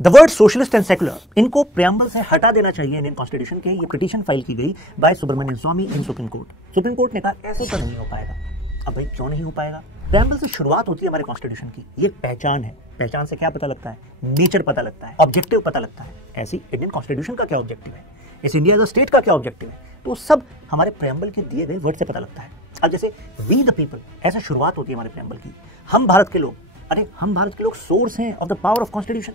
The word socialist and secular इनको preamble से हटा देना चाहिए इंडियन कॉन्स्टिट्यूशन के। ये पिटीशन फाइल की गई बाय सुब्रमण्यम स्वामी इन सुप्रीम कोर्ट। सुप्रीम कोर्ट ने कहा ऐसे तो नहीं हो पाएगा। अब भाई क्यों नहीं हो पाएगा? प्रियम्बल से शुरुआत होती है हमारे कॉन्स्टिट्यूशन की। ये पहचान है। पहचान से क्या पता लगता है? नेचर पता लगता है, ऑब्जेक्टिव पता लगता है। ऐसी इंडियन कॉन्स्टिट्यूशन का क्या ऑब्जेक्टिव है, इस इंडिया एज अ स्टेट का क्या ऑब्जेक्टिव है, तो सब हमारे प्रियम्बल के दिए गए वर्ड से पता लगता है। अब जैसे वी द पीपल, ऐसे शुरुआत होती है हमारे प्रियम्बल की। हम भारत के लोग, अरे हम भारत के लोग सोर्स हैं of the power of constitution.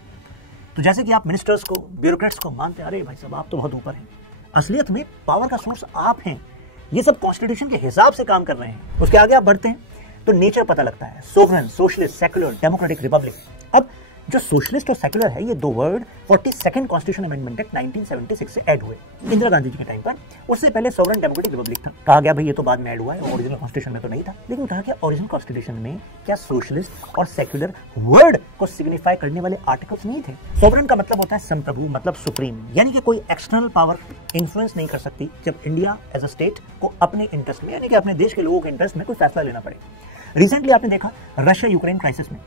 तो जैसे कि आप मिनिस्टर्स को, ब्यूरोक्रेट्स को मानते हैं, अरे भाई साहब आप तो बहुत ऊपर हैं, असलियत में पावर का सोर्स आप हैं। ये सब कॉन्स्टिट्यूशन के हिसाब से काम कर रहे हैं। उसके आगे आप बढ़ते हैं तो नेचर पता लगता है, sovereign, socialist, secular, democratic, Republic. अब जो सोशलिस्ट और सेक्युलर है, ये दो word 42nd constitution amendment act 1976 से ऐड हुए इंदिरा गांधी जी के टाइम पर। उससे पहले सोवरेन, डेमोक्रेटिक, रिपब्लिक था। कहा गया भाई ये तो बाद में ऐड हुआ है, ओरिजिनल कॉन्स्टिट्यूशन में तो नहीं था। लेकिन कहा गया ओरिजिनल कॉन्स्टिट्यूशन में क्या सोशलिस्ट और सेक्युलर वर्ड को सिग्निफाई करने वाले आर्टिकल्स नहीं थे। सोवरेन का मतलब होता है संप्रभु, मतलब सुप्रीम, यानी कि कोई एक्सटर्नल पावर इन्फ्लुएंस नहीं कर सकती जब इंडिया एज अ स्टेट को अपने इंटरेस्ट में, यानी कि अपने देश के लोगों के इंटरेस्ट में कोई फैसला लेना पड़े। रिसेंटली आपने देखा रशिया यूक्रेन क्राइसिस में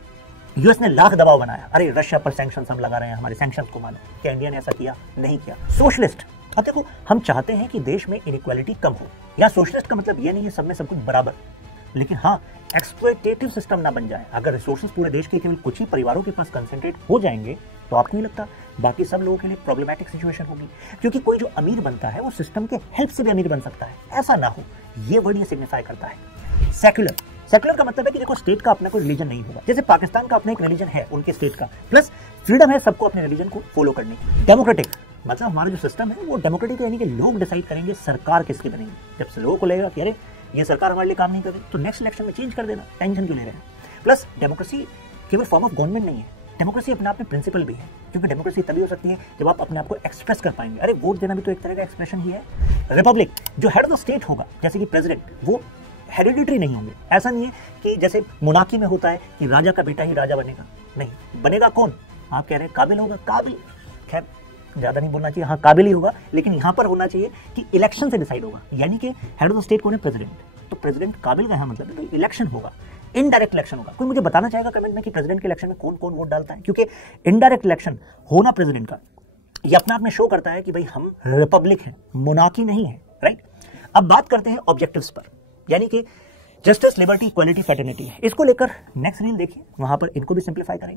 यूएस ने लाख दबाव बनाया, अरे रशिया पर सैंक्शंस हम लगा रहे हैं, हमारे सैंक्शंस को मानो। क्या इंडिया ने ऐसा किया? नहीं किया। सोशलिस्ट, अब देखो हम चाहते हैं कि देश में इनइक्वालिटी कम हो, या सोशलिस्ट का मतलब ये नहीं है सब में सब कुछ बराबर, लेकिन हाँ एक्सप्लॉयटेटिव सिस्टम ना बन जाए। अगर रिसोर्सेज पूरे देश के केवल कुछ ही परिवारों के पास कंसंट्रेट हो जाएंगे तो आपको नहीं लगता बाकी सब लोगों के लिए प्रॉब्लमैटिक सिचुएशन होगी? क्योंकि कोई जो अमीर बनता है वो सिस्टम के हेल्प से भी अमीर बन सकता है। ऐसा ना हो, ये वर्ड ये सिग्निफाई करता है। सेक्युलर, सेक्युलर का मतलब है कि देखो स्टेट का अपना कोई रिलीजन नहीं होगा। जैसे पाकिस्तान का अपना एक रिलीजन है उनके स्टेट का, प्लस फ्रीडम है सबको अपने रिलीजन को फॉलो करने की। डेमोक्रेटिक मतलब हमारा जो सिस्टम है वो डेमोक्रेटिक, यानी कि लोग डिसाइड करेंगे सरकार किसकी बनेगी। जब से लोगों को लगेगा कि अरे ये सरकार हमारे लिए काम नहीं कर रही तो नेक्स्ट इलेक्शन में चेंज कर देना, टेंशन क्यों ले रहे हैं। प्लस डेमोक्रेसी केवल फॉर्म ऑफ गवर्नमेंट नहीं है, डेमोक्रेसी अपने आप में प्रिंसिपल भी है, क्योंकि डेमोक्रेसी तभी हो सकती है जब आप अपने आप को एक्सप्रेस कर पाएंगे। अरे वोट देना भी तो एक तरह का एक्सप्रेशन ही है। रिपब्लिक, जो हेड ऑफ द स्टेट होगा जैसे कि प्रेसिडेंट, वो हेरिडिटरी नहीं होंगे। ऐसा नहीं है कि जैसे मोनार्की में होता है कि राजा का बेटा ही राजा बनेगा, नहीं। बनेगा कौन? आप कह रहे हैं काबिल होगा, काबिल, खैर ज्यादा नहीं बोलना चाहिए, हाँ काबिल ही होगा, लेकिन यहां पर होना चाहिए कि इलेक्शन से डिसाइड होगा, यानी कि हेड ऑफ द स्टेट कौन है? प्रेसिडेंट। तो प्रेसिडेंट काबिल का यहाँ मतलब है इलेक्शन होगा, इनडायरेक्ट इलेक्शन होगा। कोई मुझे बताना चाहेगा कमेंट में कि प्रेसिडेंट के इलेक्शन में कौन कौन वोट डालता है? क्योंकि इनडायरेक्ट इलेक्शन होना प्रेसिडेंट का, ये अपने आप में शो करता है कि भाई हम रिपब्लिक हैं, मोनार्की नहीं है, राइट। अब बात करते हैं ऑब्जेक्टिव्स पर, यानी कि जस्टिस, लिबर्टी, इक्वालिटी, फ्रेटर्निटी। इसको लेकर नेक्स्ट रील देखिए, वहां पर इनको भी सिंप्लीफाई करेंगे।